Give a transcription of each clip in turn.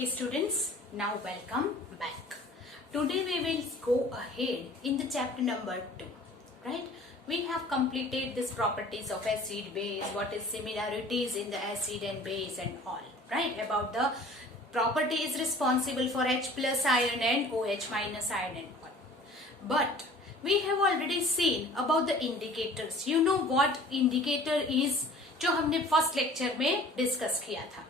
Okay students, now welcome back. Today we will go ahead in the chapter number 2, right? We have completed this properties of acid base, what is similarities in the acid and base and all, right? About the properties responsible for H plus ion and OH minus ion and all. But we have already seen about the indicators. You know what indicator is, जो हमने first lecture में discuss किया था.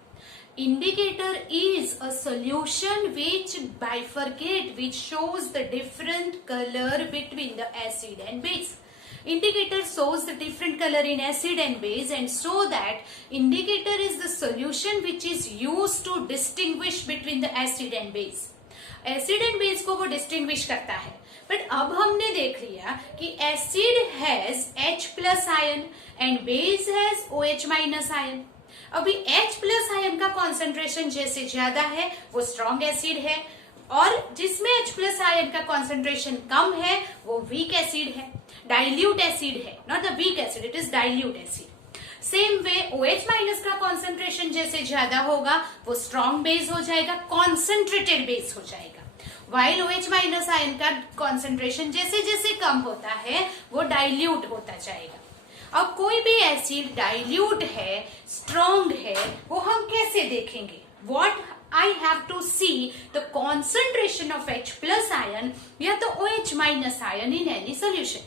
Indicator is a solution which bifurcate, which shows the different color between the acid and base. Indicator shows the different color in acid and base, and so that indicator is the solution which is used to distinguish between the acid and base. Acid and base को वो distinguish करता है. But अब हमने देख लिया कि acid has H plus ion and base has OH minus ion. अभी H प्लस आयन का कॉन्सेंट्रेशन जैसे ज्यादा है वो स्ट्रॉन्ग एसिड है, और जिसमें H प्लस आयन का कॉन्सेंट्रेशन कम है वो वीक एसिड है, डाइल्यूट एसिड है, not the weak acid, it is dilute acid. Same way OH minus का कॉन्सेंट्रेशन जैसे ज्यादा होगा वो स्ट्रॉन्ग बेस हो जाएगा, कॉन्सेंट्रेटेड बेस हो जाएगा. वाइल OH माइनस आयन का कॉन्सेंट्रेशन जैसे जैसे कम होता है वो डाइल्यूट होता जाएगा. अब कोई भी एसिड डाइल्यूट है, स्ट्रॉन्ग है, वो हम कैसे देखेंगे? What I have to see the concentration of H plus ion या तो OH minus ion in any solution.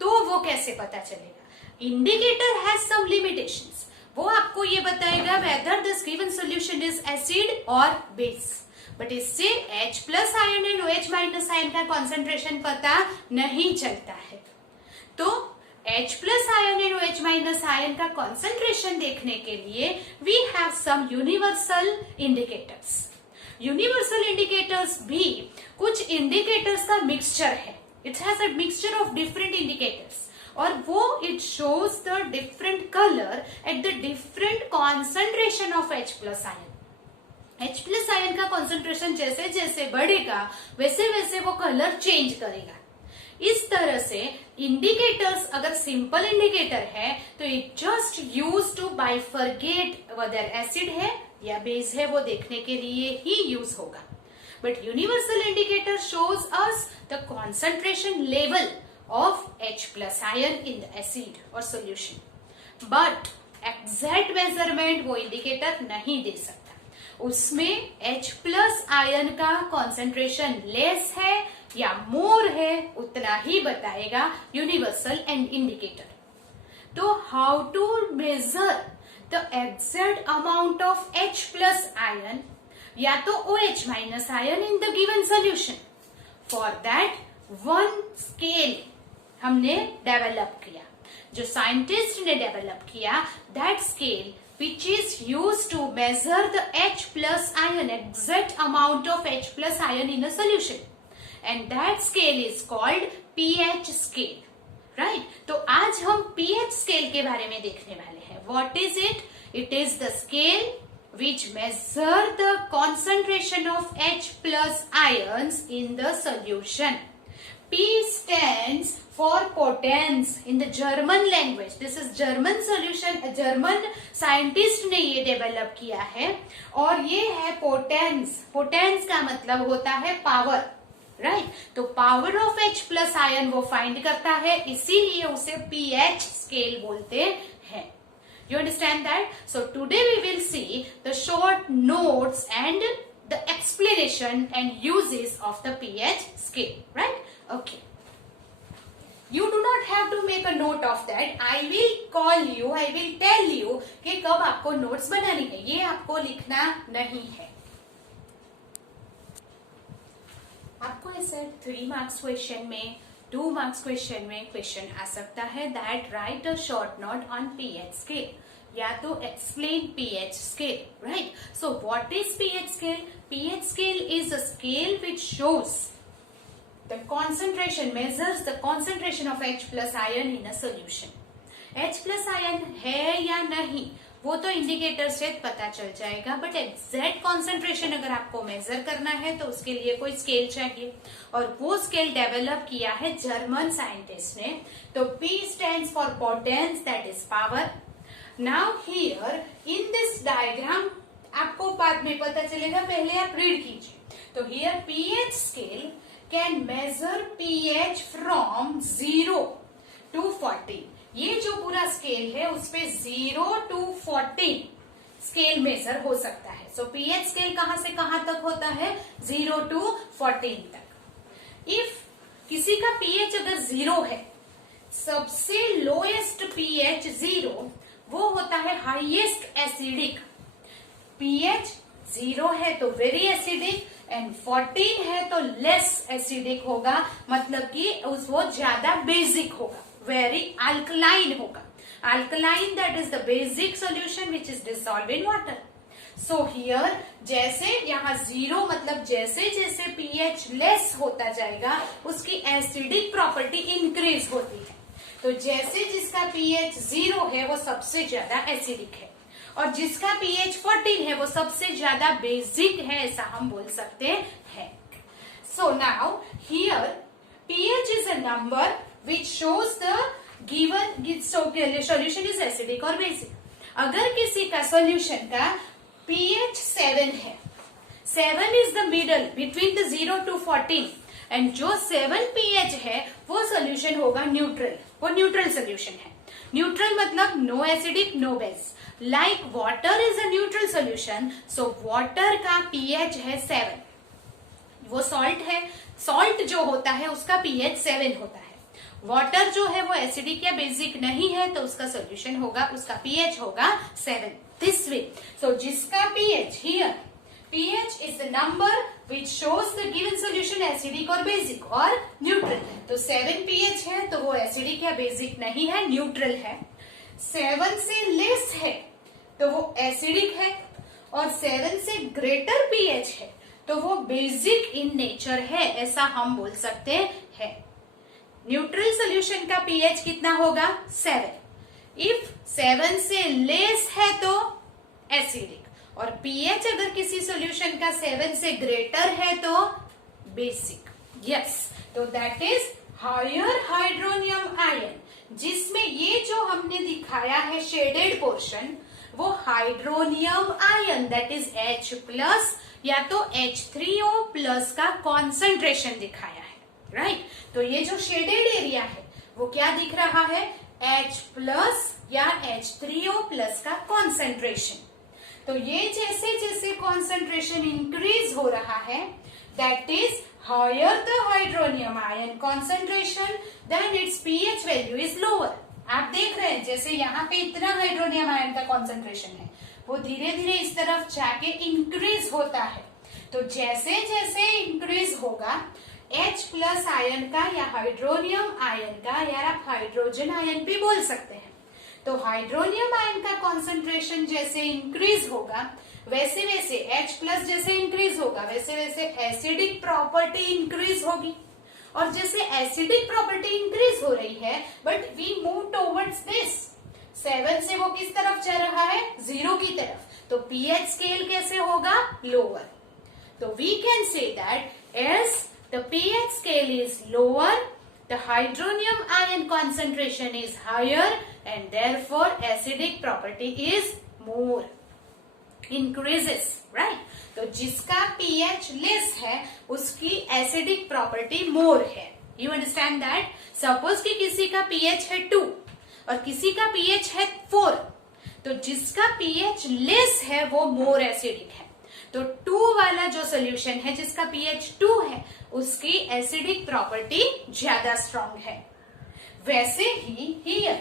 तो वो कैसे पता चलेगा? Indicator has some limitations. वो आपको ये बताएगा whether this given solution is acid और बेस. बट इससे H plus ion and OH minus ion का कॉन्सेंट्रेशन पता नहीं चलता है. तो H plus ion and OH minus ion का concentration देखने के लिए we have some universal indicators. Universal indicators भी कुछ indicators का mixture है. It has a mixture of different indicators. और वो it shows the different color at the different concentration of H plus ion. H plus ion का concentration जैसे जैसे बढ़ेगा वैसे वैसे वो color change करेगा. इस तरह से इंडिकेटर्स अगर सिंपल इंडिकेटर है तो it just use to bifurcate whether acid है या बेस है वो देखने के लिए ही यूज होगा. But universal indicator shows us the concentration level of H plus ion in the acid और सोल्यूशन. बट एग्जैक्ट मेजरमेंट वो इंडिकेटर नहीं दे सकता. उसमें H प्लस आयन का कॉन्सेंट्रेशन लेस है या मोर है उतना ही बताएगा यूनिवर्सल एंड इंडिकेटर. तो how to measure the exact amount of H plus ion या तो OH minus ion in the given solution? For that one scale हमने डेवलप किया, जो साइंटिस्ट ने डेवलप किया. That scale which is used to measure the H plus ion, exact amount of H plus ion in a solution, and that scale is called pH scale, right? तो आज हम pH scale के बारे में देखने वाले हैं. What is it? It is the scale which measure the concentration of H plus ions in the solution. P stands for potence in the German language. This is German solution. German scientist ने ये develop किया है और ये है potence. Potence का मतलब होता है पावर, राइट? तो power of H plus ion वो फाइंड करता है, इसीलिए उसे pH स्केल बोलते हैं. You understand that? So today we will see the short notes and the explanation and uses of the pH scale, right? Okay. You do not have to make a note of that. I will call you, I will tell you कि कब आपको notes बनानी है. ये आपको लिखना नहीं है. आपको ऐसे 3 मार्क्स क्वेश्चन में, 2 मार्क्स क्वेश्चन में क्वेश्चन आ सकता है that right a short note on pH scale या तो explain pH scale, right? So what is pH scale? pH scale is a scale which shows the concentration, measures the concentration of H plus ion in a solution. H plus ion है या नहीं वो तो indicator से पता चल जाएगा, but exact concentration अगर आपको मेजर करना है तो उसके लिए कोई स्केल चाहिए, और वो स्केल डेवलप किया है जर्मन साइंटिस्ट ने. तो P stands for potence, that is power. Now here in this diagram आपको बाद में पता चलेगा, पहले आप रीड कीजिए। तो here pH scale can measure pH from 0 to 14। ये जो पूरा स्केल है उस पे 0 to 14 स्केल मेजर हो सकता है। सो पीएच स्केल कहां से कहां तक होता है? 0 to 14 तक। इफ किसी का पीएच अगर 0 है, सबसे लोएस्ट पीएच 0 वो होता है हाईएस्ट एसिडिक। पीएच 0 है तो वेरी एसिडिक एंड 14 है तो लेस एसिडिक होगा, मतलब कि वो ज्यादा बेसिक होगा, वेरी अल्कलाइन होगा। Alkaline that is the basic solution which is dissolve in water. So here जैसे यहाँ 0 मतलब जैसे जैसे पीएच लेस होता जाएगा उसकी एसिडिक प्रॉपर्टी इंक्रीज होती है। तो जैसे जिसका पीएच 0 है वो सबसे ज्यादा एसिडिक है और जिसका पीएच 14 है वो सबसे ज्यादा बेसिक है, ऐसा हम बोल सकते हैं। So now here pH is a number which shows the given solution is acidic or basic। अगर किसी का solution का pH 7 है, 7 is the middle between the 0 to 14 and जो 7 pH है वो solution होगा न्यूट्रल, वो न्यूट्रल solution है। न्यूट्रल मतलब no acidic no base. Like water is a neutral solution, so water का pH है 7, वो सॉल्ट है, सॉल्ट जो होता है उसका pH 7 होता है। वाटर जो है वो एसिडिक या बेसिक नहीं है तो उसका सोल्यूशन होगा, उसका pH होगा 7। दिस वे, सो जिसका pH here pH is the number which shows the given solution acidic or basic or neutral। तो 7 pH है तो वो एसिडिक या बेसिक नहीं है, न्यूट्रल है। 7 से लेस है तो वो एसिडिक है और 7 से ग्रेटर pH है तो वो बेसिक इन नेचर है, ऐसा हम बोल सकते हैं। न्यूट्रल सोल्यूशन का pH कितना होगा? 7। इफ 7 से लेस है तो एसिडिक और pH अगर किसी सॉल्यूशन का 7 से ग्रेटर है तो बेसिक। यस, तो that is higher hydronium ion, जिसमें ये जो हमने दिखाया है शेडेड पोर्शन वो hydronium ion that is H plus या तो H3O प्लस का कॉन्सेंट्रेशन दिखाया है, राइट। तो ये जो शेडेड एरिया है वो क्या दिख रहा है? H प्लस या H3O प्लस का कॉन्सेंट्रेशन। तो ये जैसे जैसे कॉन्सेंट्रेशन इंक्रीज हो रहा है that is higher the hydronium ion concentration then its pH value is lower. आप देख रहे हैं जैसे यहाँ पे इतना हाइड्रोनियम आयन का कॉन्सेंट्रेशन है वो धीरे धीरे इस तरफ जाके इंक्रीज होता है। तो जैसे जैसे इंक्रीज होगा H प्लस आयन का या हाइड्रोनियम आयन का, या आप हाइड्रोजन आयन भी बोल सकते हैं, तो हाइड्रोनियम आयन का कॉन्सेंट्रेशन जैसे इंक्रीज होगा वैसे वैसे H प्लस जैसे इंक्रीज होगा वैसे वैसे एसिडिक प्रॉपर्टी इंक्रीज होगी। और जैसे एसिडिक प्रॉपर्टी इंक्रीज हो रही है but we move towards this, 7 से वो किस तरफ जा रहा है? 0 की तरफ, तो pH स्केल कैसे होगा? लोअर। तो we can say that as the pH scale is lower, the hydronium ion concentration is higher and therefore acidic property is more, increases, right? तो जिसका pH less है उसकी acidic property more है। You understand that? Suppose कि किसी का pH है 2 और किसी का pH है 4, तो जिसका pH less है वो more acidic है। तो 2 वाला जो सोल्यूशन है जिसका pH 2 है उसकी एसिडिक प्रॉपर्टी ज्यादा स्ट्रॉन्ग है। वैसे ही here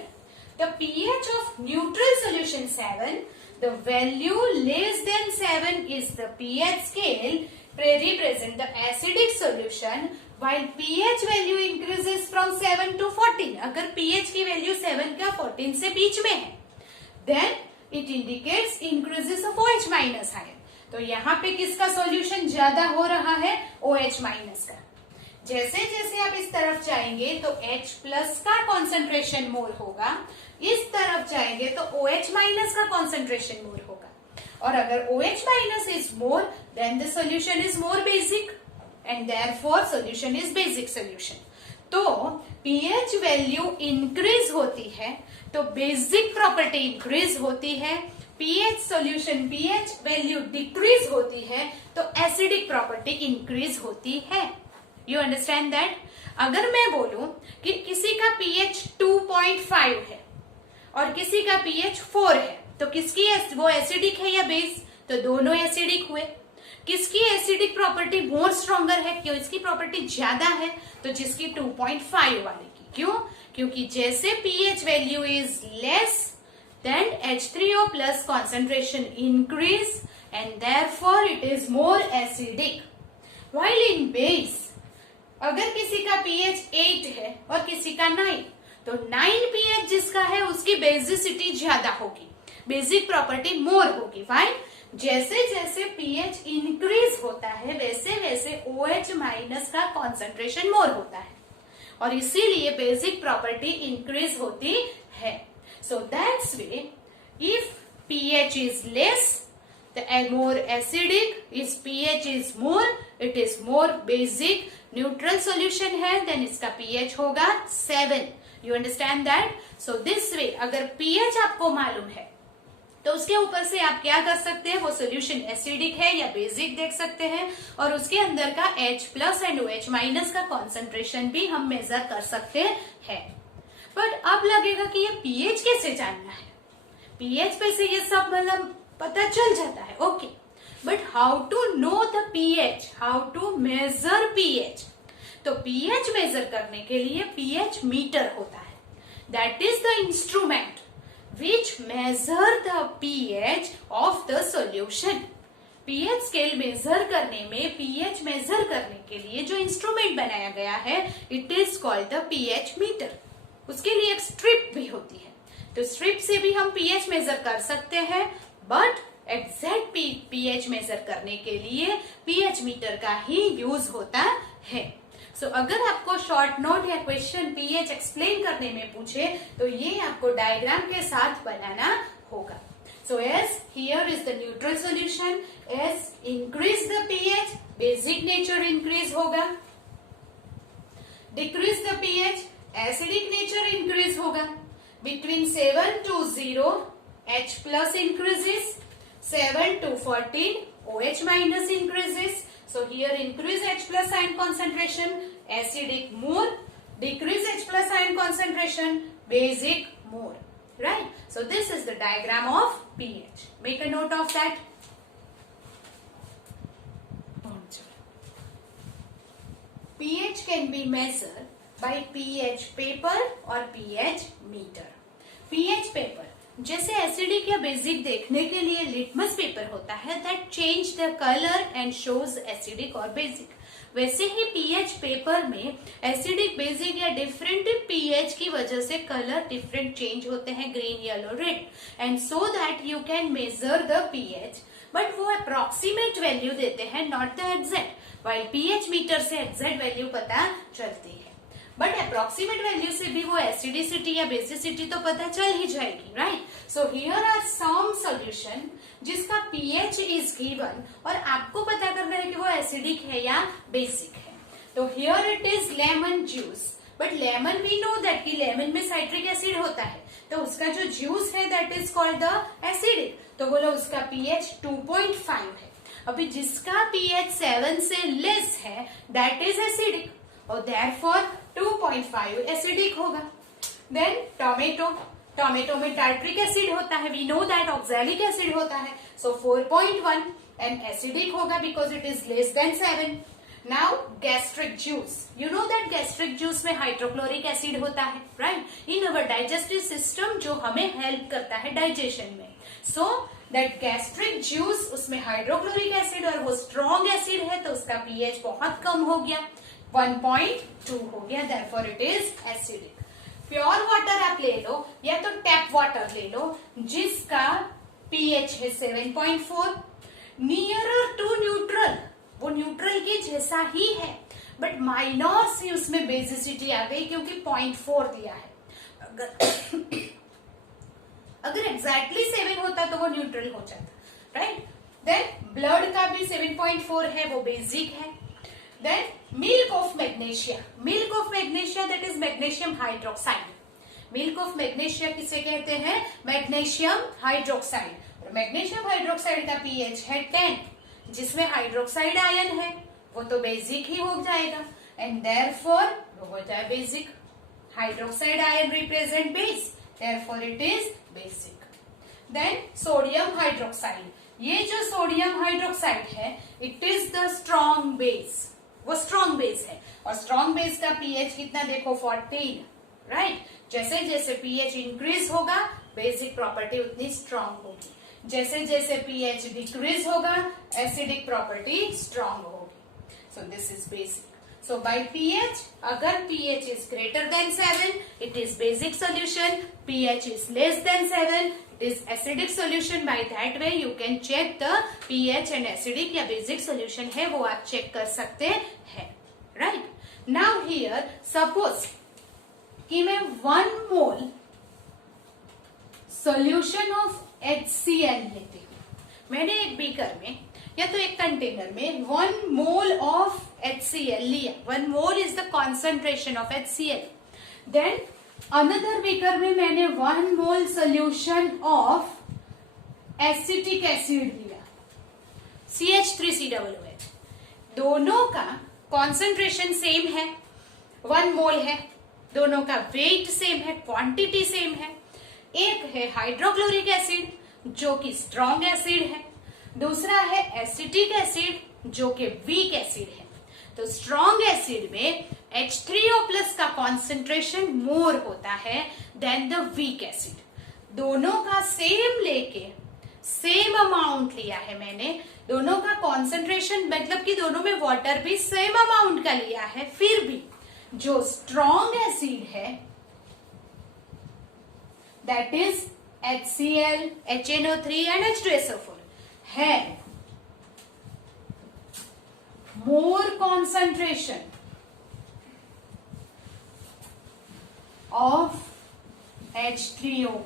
the pH of neutral solution 7, the value less than 7 is the pH scale represent the acidic solution while pH value increases from 7 to 14। अगर pH की वैल्यू 7 का 14 से बीच में है then it indicates increases of OH minus ion। तो यहाँ पे किसका सॉल्यूशन ज्यादा हो रहा है? OH माइनस का। जैसे जैसे आप इस तरफ जाएंगे तो H प्लस का कॉन्सेंट्रेशन मोर होगा, इस तरफ जाएंगे तो OH माइनस का कॉन्सेंट्रेशन मोर होगा। और अगर OH minus is more than the solution is more basic and therefore solution is basic solution. तो pH वैल्यू इंक्रीज होती है तो बेसिक प्रॉपर्टी इंक्रीज होती है, pH solution pH value decrease होती है तो एसिडिक प्रॉपर्टी इंक्रीज होती है। You understand that? अगर मैं बोलूं कि किसी का पीएच 2.5 है और किसी का पीएच 4 है तो किसकी वो एसिडिक है या बेस? तो दोनों एसिडिक हुए। किसकी एसिडिक प्रॉपर्टी मोर स्ट्रॉन्गर है? क्यों? इसकी प्रॉपर्टी ज्यादा है तो जिसकी 2.5 वाले की। क्यों? क्योंकि जैसे pH value is less then H3O plus concentration increase and therefore it is more acidic. While in base, अगर किसी का pH 8 है और किसी का 9 तो 9 pH जिसका है उसकी बेसिसिटी ज्यादा होगी, बेसिक प्रॉपर्टी मोर होगी। Why? जैसे जैसे pH इंक्रीज होता है वैसे वैसे OH माइनस का कॉन्सेंट्रेशन मोर होता है और इसीलिए बेसिक प्रॉपर्टी इंक्रीज होती है। So that's way, if pH is less, the more acidic. If pH is more, it is more basic. Neutral solution है, then इसका pH होगा 7. You understand that? So this way, अगर pH आपको मालूम है, तो उसके ऊपर से आप क्या कर सकते हैं? वो सोल्यूशन एसिडिक है या बेसिक देख सकते हैं और उसके अंदर का H+ एंड OH- का कॉन्सेंट्रेशन भी हम मेजर कर सकते हैं। बट अब लगेगा कि ये पीएच कैसे जानना है? पीएच पे से ये सब मतलब पता चल जाता है, okay, but how to know the pH, how to measure pH? तो पीएच मेजर करने के लिए पीएच मीटर होता है, that is the instrument which measure the pH of the solution. PH scale measure करने में, पीएच मेजर करने के लिए जो इंस्ट्रूमेंट बनाया गया है, it is called the pH meter. उसके लिए एक स्ट्रिप भी होती है, तो स्ट्रिप से भी हम पीएच मेजर कर सकते हैं, बट एग्जैक्ट पीएच मेजर करने के लिए पीएच मीटर का ही यूज होता है। सो अगर आपको शॉर्ट नोट या क्वेश्चन पीएच एक्सप्लेन करने में पूछे तो ये आपको डायग्राम के साथ बनाना होगा। So as here is the neutral solution, as increase the pH, basic nature increase होगा, decrease the pH, acidic nature increase होगा। Between 7 to 0 H+ increases, 7 to 14 OH- increases. So here increase H+ ion concentration, acidic more, decrease H+ ion concentration, basic more, right? So this is the diagram of pH. Make a note of that. pH can be measured by pH paper और pH meter. pH paper जैसे acidic या basic देखने के लिए litmus paper होता है, that change the colour and shows acidic और basic, वैसे ही पीएच पेपर में एसिडिक, बेसिक या डिफरेंट पीएच की वजह से कलर डिफरेंट चेंज होते हैं, green, yellow, red, and so that you can measure the pH, but वो अप्रोक्सीमेट वैल्यू देते हैं, not the exact. While pH meter से एग्जैक्ट वैल्यू पता चलती है, बट अप्रोक्सीमेट वैल्यू से भी वो एसिडिसिटी या बेसिसिटी तो पता चल ही जाएगी, right? So here are some solution जिसका पीएच इज गिवन और आपको पता करना है कि वो एसिडिक है या बेसिक है। तो here it is lemon juice, but lemon we know that कि लेमन में साइट्रिक एसिड होता है, तो उसका जो जूस है that is called the acidic, तो बोलो उसका पीएच 2.5 है। अभी जिसका पीएच 7 से लेस है दैट इज एसिडिक और देयरफॉर 2.5 एसिडिक होगा। देन टोमेटो, टोमेटो में टार्ट्रिक एसिड होता है, we know that oxalic acid होता है, सो 4.1 एंड एसिडिक होगा because it is less than 7। Now gastric juice, you know that gastric juice में hydrochloric acid होता है, right, in our digestive system, जो हमें हेल्प करता है डाइजेशन में। सो दैट गैस्ट्रिक जूस, उसमें हाइड्रोक्लोरिक एसिड और वो स्ट्रॉन्ग एसिड है, तो उसका पीएच बहुत कम हो गया, 1.2 हो गया, therefore it is acidic. Pure water आप ले लो या तो टैप वाटर ले लो जिसका पीएच है 7.4, नियरर टू न्यूट्रल, वो न्यूट्रल के जैसा ही है, बट माइनर सी उसमें बेसिसिटी आ गई क्योंकि 0.4 दिया है। अगर एग्जैक्टली 7 होता तो वो न्यूट्रल हो जाता, राइट? देन ब्लड का भी 7.4 है, वो बेसिक है। Then milk of magnesia, milk of magnesia that is magnesium hydroxide, milk of magnesia किसे कहते हैं? मैग्नीशियम हाइड्रोक्साइड, मैग्नीशियम हाइड्रोक्साइड का पीएच है 10, जिसमें हाइड्रोक्साइड आयन है, वो तो बेसिक ही हो जाएगा, एंड देयरफॉर वो होता है basic. Hydroxide ion represent base, therefore it is basic. Then sodium hydroxide, ये जो सोडियम हाइड्रोक्साइड है it is the strong base, वो स्ट्रॉन्ग बेस है. और स्ट्रॉन्ग बेस का पीएच कितना देखो 14, राइट. जैसे जैसे पीएच इंक्रीज होगा बेसिक प्रॉपर्टी उतनी स्ट्रॉन्ग होगी. जैसे जैसे पीएच डिक्रीज होगा एसिडिक प्रॉपर्टी स्ट्रॉन्ग होगी. So this is basic. So by pH, अगर pH is greater than 7, it is basic solution. pH is less than 7, it is acidic solution. By that way you can check the pH and acidic या basic solution है वो आप check कर सकते हैं, right? Now here suppose कि मैं 1 mole solution of HCl लेती हूँ. मैंने एक बीकर में या तो एक कंटेनर में 1 मोल ऑफ HCl लिया. 1 mole is the concentration of HCl. Then another beaker में मैंने 1 mole solution of acetic acid लिया, CH3COOH. दोनों का कॉन्सेंट्रेशन सेम है, 1 मोल है, दोनों का वेट सेम है, क्वांटिटी सेम है. एक है हाइड्रोक्लोरिक एसिड जो कि स्ट्रॉन्ग एसिड है, दूसरा है एसिटिक एसिड जो कि वीक एसिड है. तो स्ट्रॉन्ग एसिड में H3O+ का कॉन्सेंट्रेशन मोर होता है देन द वीक एसिड. दोनों का सेम लेके सेम अमाउंट लिया है मैंने, दोनों का कॉन्सेंट्रेशन मतलब कि दोनों में वाटर भी सेम अमाउंट का लिया है, फिर भी जो स्ट्रॉन्ग एसिड है that is HCl, HNO3 and H2SO4 है more concentration of H3O+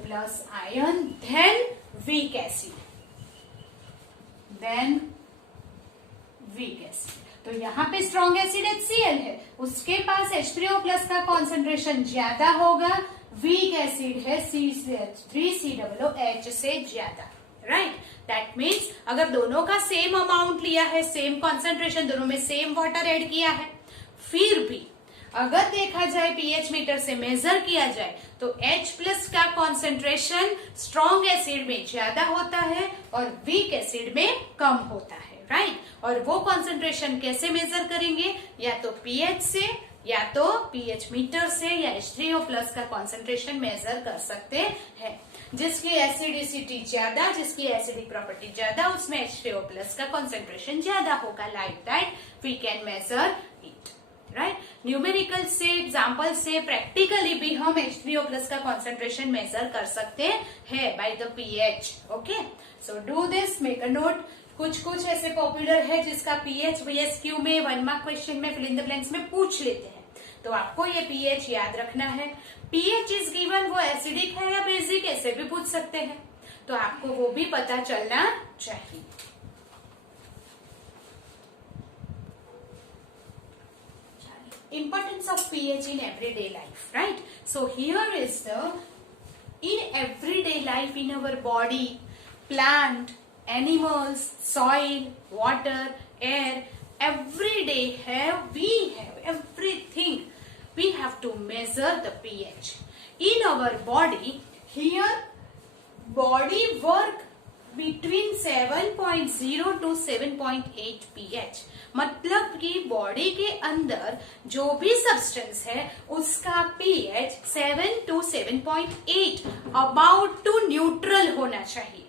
ion than weak acid. तो यहाँ पे स्ट्रॉन्ग एसिड HCl है, उसके पास H3O+ का कॉन्सेंट्रेशन ज्यादा होगा, वीक एसिड है CH3COOH से ज्यादा, राइट. दैट मीन्स अगर दोनों का सेम अमाउंट लिया है, सेम कॉन्सेंट्रेशन, दोनों में सेम वाटर ऐड किया है, फिर भी अगर देखा जाए पीएच मीटर से मेजर किया जाए तो H+ का कॉन्सेंट्रेशन स्ट्रॉन्ग एसिड में ज्यादा होता है और वीक एसिड में कम होता है, राइट. और वो कॉन्सेंट्रेशन कैसे मेजर करेंगे, या तो पीएच से या तो पीएच मीटर से या H3O+ का कॉन्सेंट्रेशन मेजर कर सकते हैं. जिसकी एसिडिसिटी ज्यादा, जिसकी एसिडिक प्रॉपर्टी ज्यादा, उसमें H3O+ का कॉन्सेंट्रेशन ज्यादा होगा. Like that we can measure it, right. Numerical से, एग्जाम्पल से, प्रैक्टिकली भी हम H3O+ का कॉन्सेंट्रेशन मेजर कर सकते हैं by the pH. Okay, so do this, make a note. कुछ ऐसे पॉपुलर है जिसका पीएच VSQ में 1 मार्क क्वेश्चन में फिल इन द ब्लैंक्स में पूछ लेते हैं, तो आपको ये पीएच याद रखना है. पीएच इज गिवन, वो एसिडिक है या बेसिक, ऐसे भी पूछ सकते हैं, तो आपको वो भी पता चलना चाहिए. Importance of pH in everyday life, right? So here is the, in everyday life, in our body, plant, animals, soil, water, air, every day we have everything, we have to measure the pH. In our body, here body work between 7.0 to 7.8 pH. मतलब कि body के अंदर जो भी substance है उसका pH 7 to 7.8 about to neutral होना चाहिए.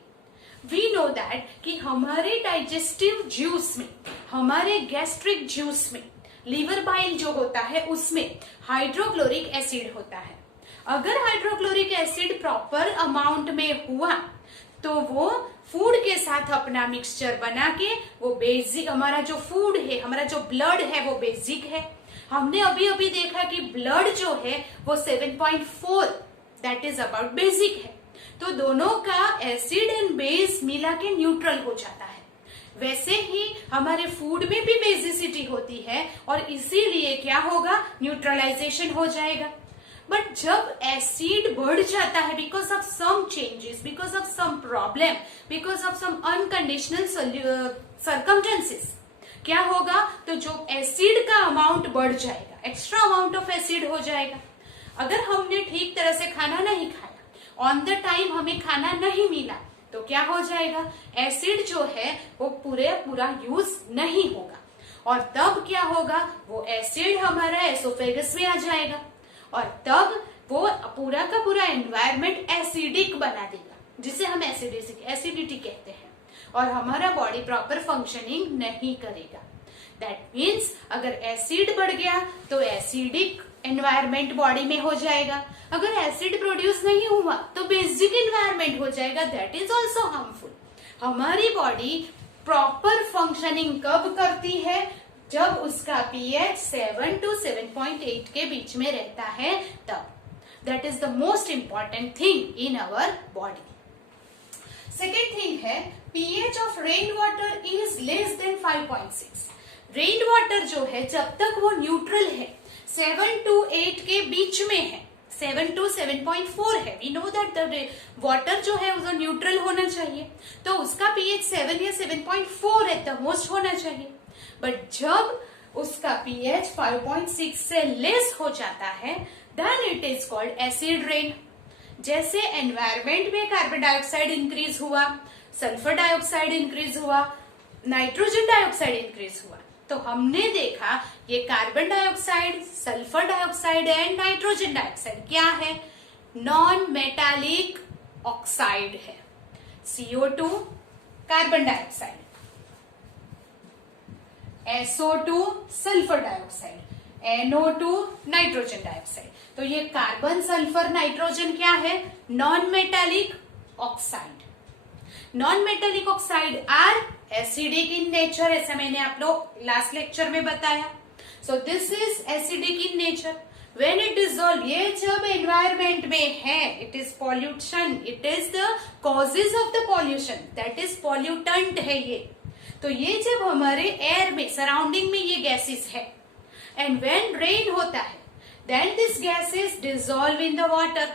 वी नो दैट कि हमारे डाइजेस्टिव जूस में, हमारे गैस्ट्रिक जूस में, लीवर बाइल जो होता है उसमें हाइड्रोक्लोरिक एसिड होता है. अगर हाइड्रोक्लोरिक एसिड प्रॉपर अमाउंट में हुआ तो वो फूड के साथ अपना मिक्सचर बना के वो बेसिक, हमारा जो फूड है, हमारा जो ब्लड है वो बेसिक है. हमने अभी अभी देखा कि ब्लड जो है वो 7.4 दैट इज अबाउट बेसिक है. तो दोनों का एसिड एंड बेस मिला के न्यूट्रल हो जाता है. वैसे ही हमारे फूड में भी बेसिसिटी होती है और इसीलिए क्या होगा, न्यूट्रलाइजेशन हो जाएगा. बट जब एसिड बढ़ जाता है because of some changes, because of some problem, because of some unconditional circumstances, क्या होगा, तो जो एसिड का अमाउंट बढ़ जाएगा, एक्स्ट्रा अमाउंट ऑफ एसिड हो जाएगा। अगर हमने ठीक तरह से खाना नहीं खाया, ऑन द टाइम हमें खाना नहीं मिला, तो क्या हो जाएगा, एसिड जो है वो पूरा यूज नहीं होगा, और तब क्या होगा, वो एसिड हमारा एसोफेगस में आ जाएगा, और तब वो पूरा का पूरा एनवायरमेंट एसिडिक बना देगा, जिसे हम एसिडिटी कहते हैं, और हमारा बॉडी प्रॉपर फंक्शनिंग नहीं करेगा। दैट मीन्स अगर एसिड बढ़ गया तो एसिडिक एनवायरमेंट बॉडी में हो जाएगा, अगर एसिड प्रोड्यूस नहीं हुआ तो बेसिक एनवायरमेंट हो जाएगा, दैट इज ऑल्सो हार्मफुल। हमारी बॉडी प्रॉपर फंक्शनिंग कब करती है, जब उसका पीएच 7 to 7.8 के बीच में रहता है, तब। That is the most important thing in our body. Second thing है, pH of rain water is less than 5.6। Rain water जो है जब तक वो न्यूट्रल है, 7 to 8 के बीच में है, 7 to 7.4 है, we know that the water जो है वो न्यूट्रल होना चाहिए, तो उसका पीएच 7 या 7.4 एट द मोस्ट होना चाहिए। बट जब उसका पीएच 5.6 से लेस हो जाता है, then it is called acid rain. जैसे एनवायरमेंट में कार्बन डाइऑक्साइड इंक्रीज हुआ, सल्फर डाइऑक्साइड इंक्रीज हुआ, नाइट्रोजन डाइऑक्साइड इंक्रीज हुआ, तो हमने देखा ये carbon dioxide, sulphur dioxide and nitrogen dioxide क्या है, नॉन मेटालिक ऑक्साइड है। CO2 carbon dioxide, SO2 sulphur dioxide, NO2 nitrogen dioxide. तो ये कार्बन, सल्फर, नाइट्रोजन क्या है, non metallic oxide. Non metallic oxide are acidic in nature, ऐसा मैंने आप लोग लास्ट लेक्चर में बताया। So this is acidic in nature. When it dissolve, ये जब एनवायरमेंट में है, it is pollution, it is the causes of the pollution, that is pollutant है ये। तो ये जब हमारे एयर में, सराउंडिंग में ये गैसेस है, एंड व्हेन रेन होता है, then this gases dissolve in the water,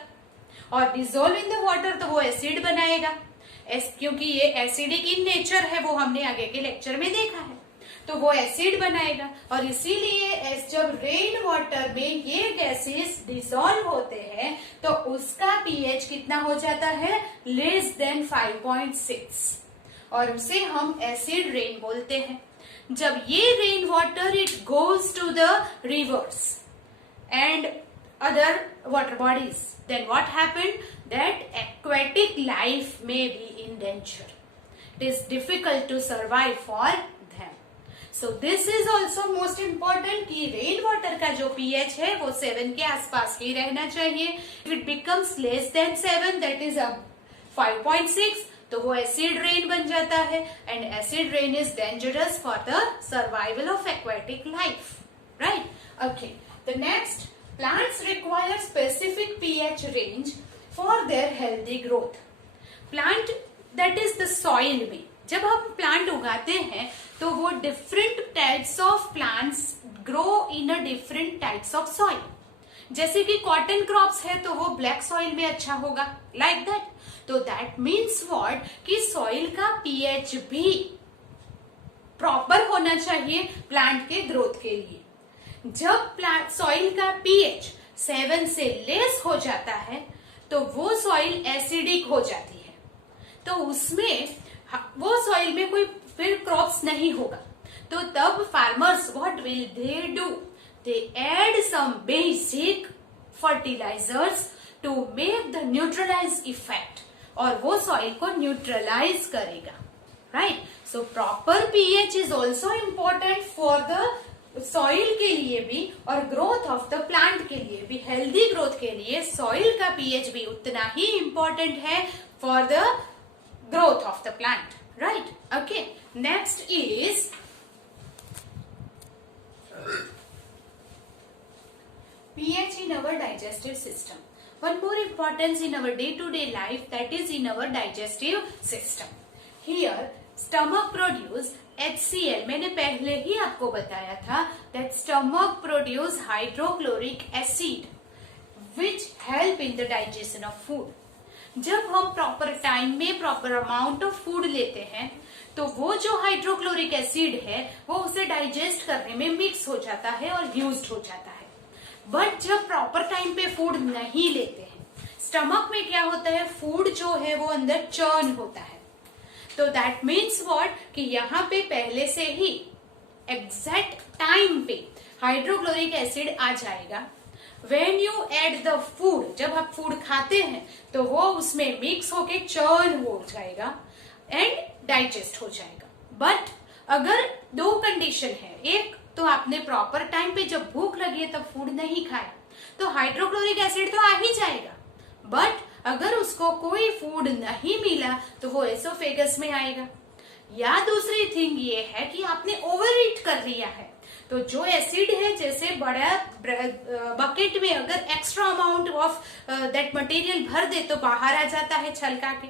और डिसॉल्व इन द वाटर तो वो एसिड बनाएगा, क्योंकि ये एसिडिक इन नेचर है, वो हमने आगे के लेक्चर में देखा है, तो वो एसिड बनाएगा। और इसीलिए जब रेन वाटर में ये गैसेस डिसॉल्व होते हैं तो उसका पीएच कितना हो जाता है, लेस देन 5.6, और उसे हम एसिड रेन बोलते हैं। जब ये rain water it goes to the rivers and other water bodies, then what happened, that aquatic life may be in danger, it is difficult to survive for them. So this is also most important कि rain water का जो pH है वो 7 के आसपास ही रहना चाहिए। If it becomes less than 7, that is 5.6, तो वो एसिड रेन बन जाता है, and acid rain is dangerous for the survival of aquatic life, right? Okay. The next, plants require specific pH range for their healthy growth. Plant, that is the soil में, जब हम plant उगाते हैं तो वो different types of plants grow in a different types of soil. जैसे कि cotton crops है तो वो ब्लैक सॉइल में अच्छा होगा, लाइक दैट। तो दैट मीन्स व्हाट, कि सॉइल का पीएच भी प्रॉपर होना चाहिए प्लांट के ग्रोथ के लिए। जब प्लांट सॉइल का पीएच 7 से लेस हो जाता है तो वो सॉइल एसिडिक हो जाती है, तो उसमें वो सॉइल में कोई फिर क्रॉप्स नहीं होगा। तो तब farmers what will they do, they add some basic fertilisers to make the neutralise effect, और वो सॉइल को न्यूट्रलाइज करेगा, right. So proper pH is also important for the soil के लिए भी और ग्रोथ ऑफ द प्लांट के लिए भी। हेल्दी ग्रोथ के लिए सॉइल का पीएच भी उतना ही इम्पोर्टेंट है for the growth of the plant, right. Okay, next is pH in our digestive system. One more importance in our day-to-day life, that is in our digestive system. Here, stomach produce HCl. मैंने पहले ही आपको बताया था that stomach produce hydrochloric acid which help in the digestion of food. जब हम proper time में proper amount of food लेते हैं तो वो जो हाइड्रोक्लोरिक एसिड है वो उसे डाइजेस्ट करने में मिक्स हो जाता है और यूज्ड हो जाता है। बट जब प्रॉपर टाइम पे फूड नहीं लेते हैं, स्टमक में क्या होता है, फूड जो है वो अंदर चर्न होता है। तो दैट मीन्स व्हाट कि यहाँ पे पहले से ही एग्जैक्ट टाइम पे हाइड्रोक्लोरिक एसिड आ जाएगा। When you add the food, जब आप फूड खाते हैं तो वो उसमें मिक्स होके चर्न हो जाएगा एंड डाइजेस्ट हो जाएगा। बट अगर दो कंडीशन है, एक तो आपने प्रॉपर टाइम पे जब भूख लगी है तब फूड नहीं खाया तो हाइड्रोक्लोरिक एसिड तो आ ही जाएगा। बट अगर उसको कोई फूड नहीं मिला तो वो एसोफेगस में आएगा। या दूसरी थिंग ये है कि आपने ओवर ईट कर लिया है तो जो एसिड है, जैसे बड़ा बकेट में अगर extra amount of that material भर दे तो बाहर आ जाता है छलका के,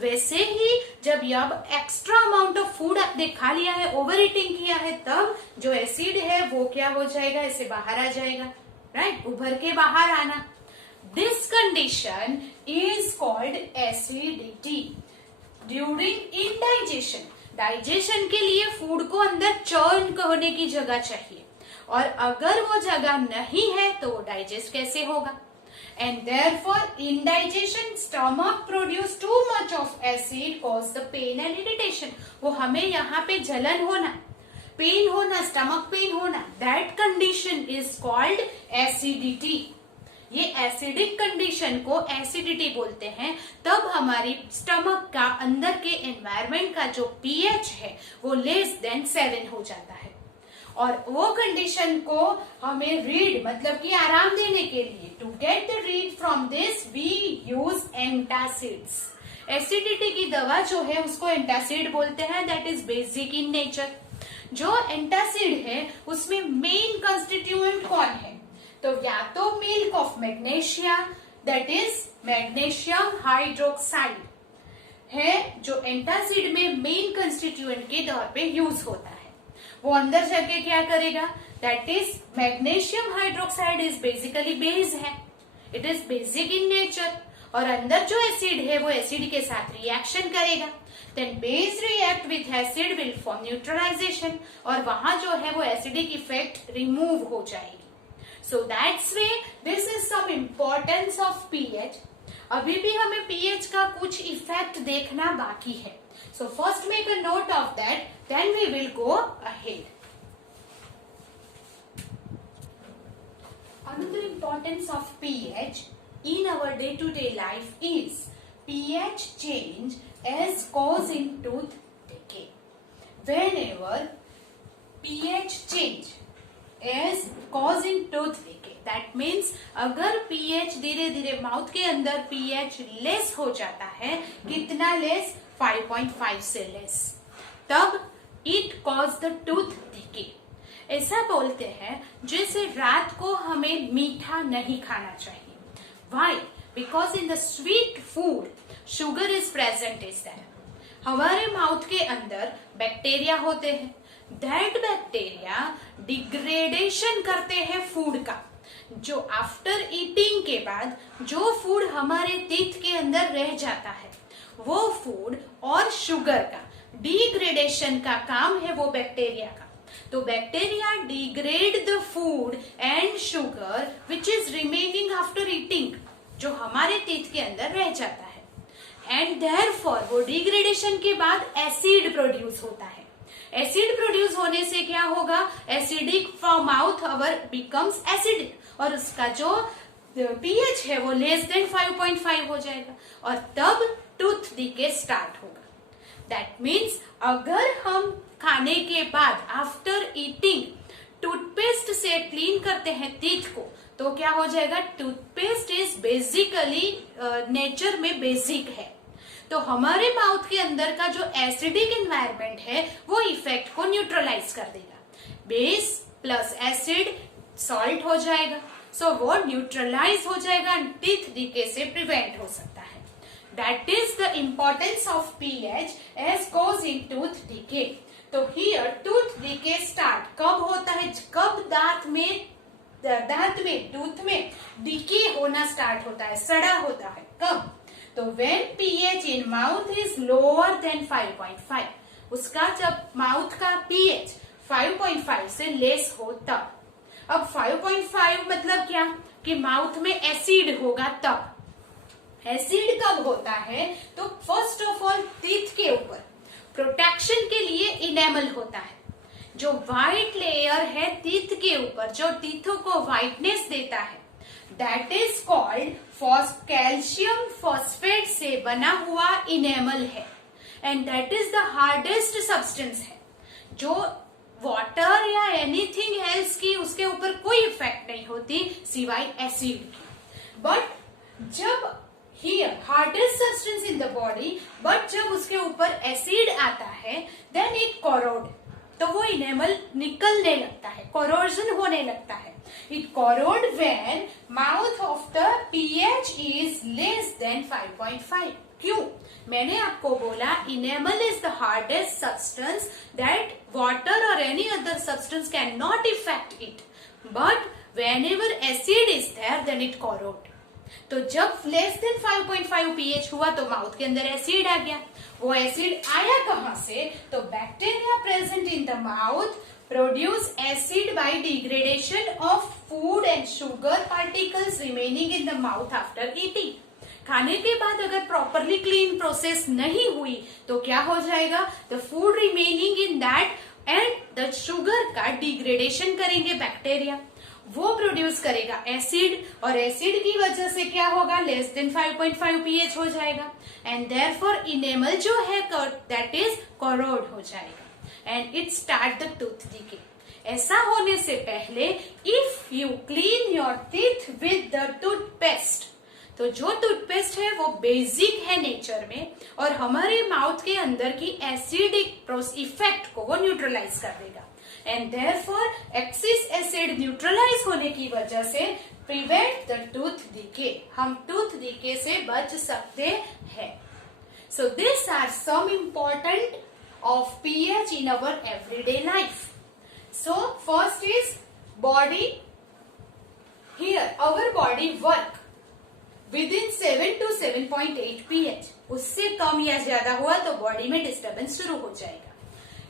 वैसे ही जब अब एक्स्ट्रा अमाउंट ऑफ फूड आपने खा लिया है, ओवर ईटिंग किया है, तब जो एसिड है वो क्या हो जाएगा, ऐसे बाहर आ जाएगा, राइट, उभर के बाहर आना। This condition is called acidity during indigestion. Digestion के लिए फूड को अंदर चर्न होने की जगह चाहिए और अगर वो जगह नहीं है तो वो डाइजेस्ट कैसे होगा। And therefore indigestion stomach produce too much of acid cause the pain and irritation. वो हमें यहाँ पे जलन होना, पेन होना, स्टमक पेन होना, that condition is called acidity. ये एसिडिक कंडीशन को एसिडिटी बोलते हैं। तब हमारी स्टमक का अंदर के एनवायरमेंट का जो पीएच है वो लेस देन 7 हो जाता है और वो कंडीशन को हमें रीड मतलब कि आराम देने के लिए, to get the rid from this we use antacids. एसिडिटी की दवा जो है उसको एंटासिड बोलते हैं, that is basic in nature. जो एंटासिड है उसमें मेन कंस्टिट्यूएंट कौन है, तो या तो milk of magnesia, that is magnesium hydroxide है, जो एंटासिड में मेन कंस्टिट्यूएंट के तौर पे यूज होता है। वो अंदर जाके क्या करेगा, that is magnesium hydroxide is basically base है, it is basic in nature और अंदर जो एसिड है वो एसिड के साथ रिएक्शन करेगा। Then base react with acid will form neutralisation और वहां जो है वो एसिडिक इफेक्ट रिमूव हो जाएगी। So that's way this is some importance of pH. अभी भी हमें pH का कुछ इफेक्ट देखना बाकी है। So first make a note of that, then we will go ahead. Another importance of pH in our day-to-day life is pH change as cause in tooth decay. Whenever pH change as causing tooth decay, that means अगर pH धीरे धीरे mouth के अंदर pH less हो जाता है, कितना less, 5.5 से लेस, तब it cause the tooth decay। ऐसा बोलते हैं जैसे रात को हमें मीठा नहीं खाना चाहिए। Why? Because in the sweet food sugar is present is there। हमारे माउथ के अंदर बैक्टीरिया होते हैं, दैट बैक्टीरिया डिग्रेडेशन करते हैं फूड का। जो आफ्टर ईटिंग के बाद जो फूड हमारे टीथ के अंदर रह जाता है वो फूड और शुगर का डिग्रेडेशन का काम है वो बैक्टीरिया का। तो bacteria degrade the food and sugar which is remaining after eating, जो हमारे टीथ के अंदर रह जाता है। एंड देयरफॉर वो डिग्रेडेशन के बाद एसिड प्रोड्यूस होता है। एसिड प्रोड्यूस होने से क्या होगा, acidic from mouth our becomes acidic और उसका जो पीएच है वो लेस देन 5.5 हो जाएगा और तब टूथ डिके स्टार्ट होगा। दैट मीन्स अगर हम खाने के बाद आफ्टर ईटिंग टूथपेस्ट से क्लीन करते हैं टीथ को तो क्या हो जाएगा, टूथपेस्ट इज बेसिकली नेचर में बेसिक है। तो हमारे माउथ के अंदर का जो एसिडिक एनवायरनमेंट है वो इफेक्ट को न्यूट्रलाइज कर देगा। बेस प्लस एसिड सॉल्ट हो जाएगा, सो वो न्यूट्रलाइज हो जाएगा, टीथ डिके से प्रिवेंट हो सकता है। That is the importance of pH as cause in tooth decay. तो हियर टूथ डिके स्टार्ट कब होता है, कब दांत में दांत में, टूथ में डिके होना स्टार्ट होता है, सड़ा होता है। कब? तो when pH in mouth is lower than 5.5, उसका जब माउथ का पीएच 5.5 से लेस हो तब। अब 5.5 मतलब क्या कि माउथ में एसिड होगा तब। एसिड कब होता है? तो फर्स्ट ऑफ ऑल टीथ के ऊपर प्रोटेक्शन के लिए इनेमल होता है, जो व्हाइट लेयर है टीथ के ऊपर, जो टीथों को व्हाइटनेस देता है, that is called calcium phosphate से बना हुआ इनेमल है, and that is the hardest substance है, जो वाटर या एनीथिंग एल्स की उसके ऊपर कोई इफेक्ट नहीं होती सिवाय एसिड की। बट जब here hardest substance in the body, but जब उसके ऊपर एसिड आता है देन इट कोरोड, तो वो इनेमल निकलने लगता है, कोरोजन होने लगता है। It corrode when mouth of the pH is less than 5.5। क्यों? मैंने आपको बोला enamel is the hardest substance that water और any other substance can not effect it, but whenever acid is there then it corrode. तो जब less than 5.5 pH हुआ तो mouth के अंदर एसिड आ गया। वो एसिड आया कहां से? तो bacteria present in the mouth produce acid by degradation of food and sugar particles remaining in the mouth after eating. खाने के बाद अगर प्रॉपरली क्लीन प्रोसेस नहीं हुई तो क्या हो जाएगा? The food remaining in that and the sugar का डिग्रेडेशन करेंगे बैक्टीरिया, वो प्रोड्यूस करेगा एसिड, और एसिड की वजह से क्या होगा? लेस देन 5.5 पीएच हो जाएगा, एंड देयरफॉर इनेमल जो है दैट इज कोरोड हो जाएगा, and it start the tooth decay. ऐसा होने से पहले if you clean your teeth with the toothpaste, तो जो टूथपेस्ट है वो बेसिक है नेचर में, और हमारे माउथ के अंदर की एसिडिक इफेक्ट को वो न्यूट्रलाइज कर देगा, and therefore excess acid neutralise होने की वजह से प्रिवेंट द टूथ डिके, हम टूथ डिके से बच सकते हैं। So this are some important of pH in our everyday life. So first is body, here our body work within 7 to 7.8 pH, उससे कम या ज्यादा हुआ तो बॉडी में डिस्टर्बेंस शुरू हो जाएगा।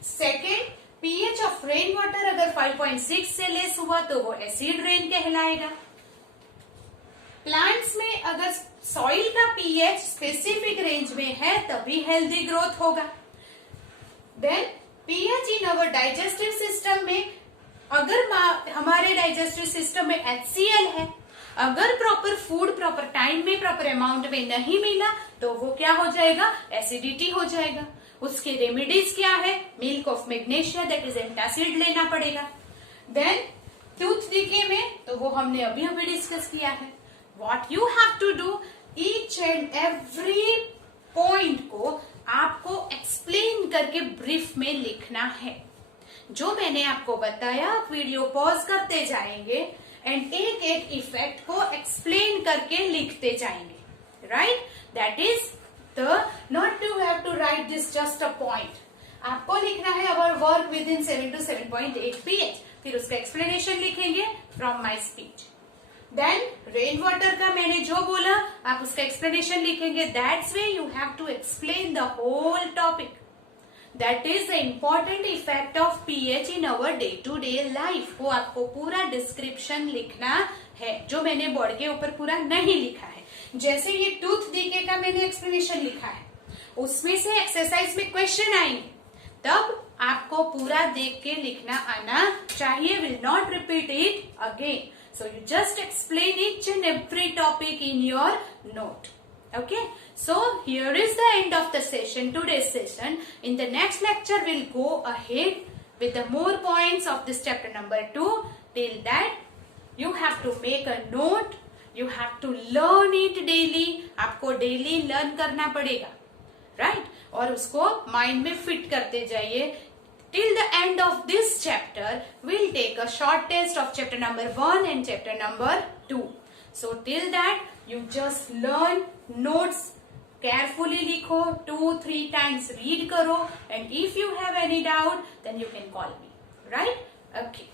Second, pH of rain water अगर 5.6 से लेस हुआ तो वो एसिड रेन कहलाएगा। प्लांट्स में अगर सॉइल का पीएच स्पेसिफिक रेंज में है तभी हेल्दी ग्रोथ होगा। Then pH in our digestive system में, अगर हमारे डाइजेस्टिव सिस्टम में HCl है, अगर प्रॉपर फूड प्रॉपर टाइम में प्रॉपर अमाउंट में नहीं मिला तो वो क्या हो जाएगा? एसिडिटी हो जाएगा। उसके रेमेडीज क्या है? Milk of magnesia that is antacid लेना पड़ेगा। देन टूथ डिके में तो वो हमने अभी अभी डिस्कस किया है। What you have to do, each and every point को आपको एक्सप्लेन करके ब्रीफ में लिखना है। जो मैंने आपको बताया आप वीडियो पॉज करते जाएंगे एंड एक एक इफेक्ट को एक्सप्लेन करके लिखते जाएंगे, right? That is the not to have to write this just a point. आपको लिखना है our work with in 7 to 7.8 pH, फिर उसका एक्सप्लेनेशन लिखेंगे from my speech. Then rain water का मैंने जो बोला आप उसका एक्सप्लेनेशन लिखेंगे। That's way you have to explain the whole topic. That is the important effect of pH in our day to day life. वो आपको पूरा डिस्क्रिप्शन लिखना है, जो मैंने बोर्ड के ऊपर पूरा नहीं लिखा है। जैसे ये टूथ डीके का मैंने एक्सप्लेनेशन लिखा है, उसमें से एक्सरसाइज में क्वेश्चन आएंगे, तब आपको पूरा देख के लिखना आना चाहिए। Will not repeat it again, so you just explain each and every topic in your note. Okay, so here is the end of the session, today's session. In the next lecture we'll go ahead with the more points of this chapter number 2. Till that you have to make a note, you have to learn it daily. आपको daily learn करना पड़ेगा, right? और उसको mind में fit करते जाइए. Till the end of this chapter we'll take a short test of chapter number 1 and chapter number 2. So till that you just learn notes, carefully लिखो, 2-3 times read करो, and if you have any doubt then you can call me, right? Okay.